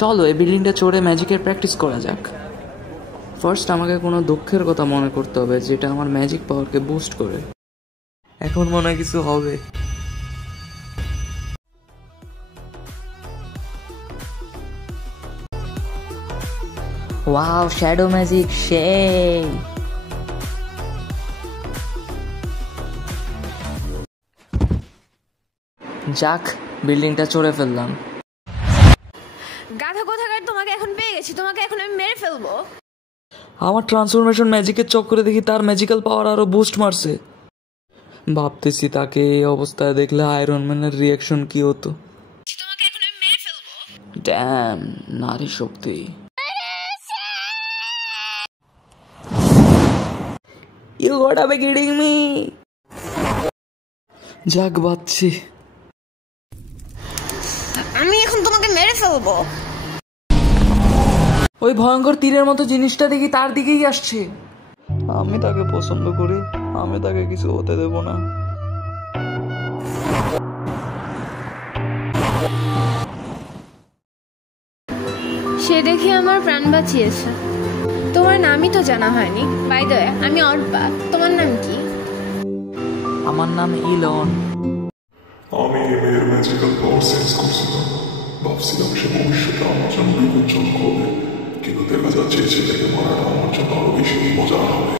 চলো এই বিল্ডিংটা চড়ে ম্যাজিকের প্র্যাকটিস করা যাক। ফার্স্ট আমাকে কোনো দুঃখের কথা মনে করতে হবে যেটা আমার ম্যাজিক পাওয়ারকে বুস্ট করে। এখন মনে হয় কিছু হবে। ওয়াও, শ্যাডো ম্যাজিক সেই। যাক, বিল্ডিংটা চড়ে ফেললাম। গাধা কোথাকার, তোমাকে এখন পেয়ে গেছি, তোমাকে এখন আমি মেরে ফেলবো। আমার ট্রান্সফরমেশন ম্যাজিকের চক্করে দেখি তার ম্যাজিক্যাল পাওয়ার আরো বুস্ট মারছে। ভাবতেছি তাকে এই অবস্থায় দেখলে আয়রন ম্যানের রিয়াকশন কি হতো। তোমাকে এখন আমি মেরে ফেলবো। ড্যাম, নারী শক্তি। You gotta be kidding me! যাক বাচ্চি। আমি এখন তোমাকে মেরে ফেলবো। ওই ভয়ঙ্কর তীরের মতো জিনিসটা দেখি তার দিকেই আসছে। আমি তাকে পছন্দ করি, আমি তাকে কিছু হতে দেব না। সে দেখে আমার প্রাণ বাঁচিয়েছে। তোমার নামই তো জানা হয়নি। বাই দ্য ওয়ে, আমি অর্পা। তোমার নাম কি? আমার নাম ইলন। আমি মেয়ের ম্যাজিক্যাল পাওয়ার সেন্স করছিলাম, ভাবছিলাম সে ভবিষ্যতে আমার জন্য বিপজ্জনক হবে, কিন্তু দেখা যাচ্ছে ছেলেকে মারাটা আমার জন্য আরো বেশি মজার হবে।